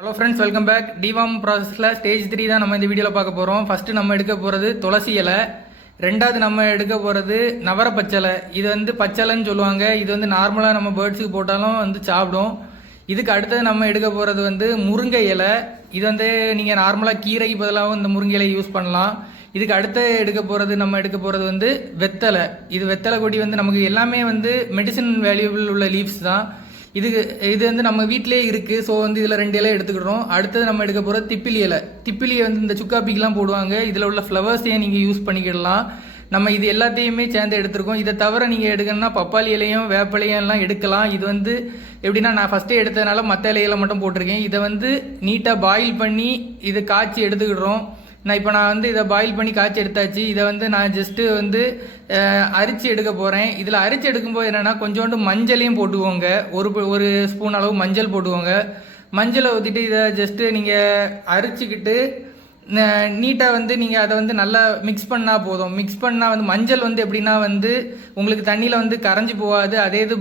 Hello friends, welcome back. Deworm ப்ராசஸில் stage 3 தான் நம்ம இந்த வீடியோவில் பார்க்க போகிறோம். ஃபஸ்ட்டு நம்ம எடுக்க போகிறது துளசி இலை. ரெண்டாவது நம்ம எடுக்க போகிறது நவர பச்சலை. இது வந்து பச்சலைன்னு சொல்லுவாங்க. இது வந்து நார்மலாக நம்ம பேர்ட்ஸுக்கு போட்டாலும் வந்து சாப்பிடும். இதுக்கு அடுத்தது நம்ம எடுக்க போகிறது வந்து முருங்கை இலை. இது வந்து நீங்கள் நார்மலாக கீரைக்கு பதிலாகவும் இந்த முருங்கை இலை யூஸ் பண்ணலாம். இதுக்கு அடுத்து நம்ம எடுக்க போகிறது வந்து வெத்தலை. இது வெத்தலை கொடி வந்து நமக்கு எல்லாமே வந்து மெடிசன் வேல்யூபிள் உள்ள லீவ்ஸ் தான். இது வந்து நம்ம வீட்டிலே இருக்குது. ஸோ வந்து இதில் 2 இலை எடுத்துக்கிட்டோம். அடுத்தது நம்ம எடுக்க போகிறது திப்பிலி இலை. திப்பிலியை வந்து இந்த சுக்காப்பிக்கெலாம் போடுவாங்க. இதில் உள்ள ஃப்ளவர்ஸையும் நீங்கள் யூஸ் பண்ணிக்கிடலாம். நம்ம இது எல்லாத்தையுமே சேர்ந்து எடுத்துருக்கோம். இதை தவிர நீங்கள் எடுக்கணும்னா பப்பாளி இலையும் வேப்பலையும் எல்லாம் எடுக்கலாம். இது வந்து எப்படின்னா நான் ஃபஸ்ட்டே எடுத்ததுனால மற்ற இலையில மட்டும் போட்டிருக்கேன். இதை வந்து நீட்டாக பாயில் பண்ணி இதை காய்ச்சி எடுத்துக்கிடுறோம். நான் வந்து இதை பாயில் பண்ணி காய்ச்சி எடுத்தாச்சு. இதை வந்து நான் ஜஸ்ட்டு வந்து அரிச்சு எடுக்க போகிறேன். இதில் அரிச்சு எடுக்கும்போது என்னென்னா கொஞ்சோண்டு மஞ்சளையும் போட்டுக்கோங்க. ஒரு ஸ்பூன் அளவு மஞ்சள் போட்டுக்கோங்க. மஞ்சளை ஊற்றிட்டு இதை ஜஸ்ட்டு நீங்கள் அரிச்சிக்கிட்டு நீட்டாக வந்து நீங்கள் அதை வந்து நல்லா மிக்ஸ் பண்ணால் போதும். மிக்ஸ் பண்ணால் வந்து மஞ்சள் வந்து எப்படின்னா வந்து உங்களுக்கு தண்ணியில் வந்து கரைஞ்சி போகாது. அதே இது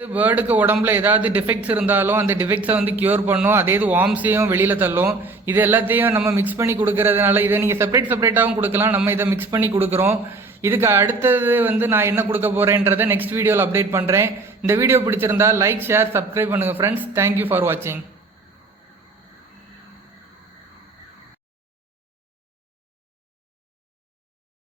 பேர்டுக்கு உடம்புல ஏதாவது டிஃபெக்ட்ஸ் இருந்தாலும் அந்த டிஃபெக்ட்ஸை வந்து க்யூர் பண்ணும். அதே இது வார்ம்ஸையும் வெளியில் தள்ளும். இது எல்லாத்தையும் நம்ம மிக்ஸ் பண்ணி கொடுக்கறதுனால இதை நீங்கள் செப்பரேட்டாகவும் கொடுக்கலாம். நம்ம இதை மிக்ஸ் பண்ணி கொடுக்குறோம். இதுக்கு அடுத்தது வந்து நான் என்ன கொடுக்க போகிறேன்றதை நெக்ஸ்ட் வீடியோவில் அப்டேட் பண்ணுறேன். இந்த வீடியோ பிடிச்சிருந்தா லைக், ஷேர், சப்ஸ்கிரைப் பண்ணுங்கள் ஃப்ரெண்ட்ஸ். தேங்க்யூ ஃபார் வாட்சிங்.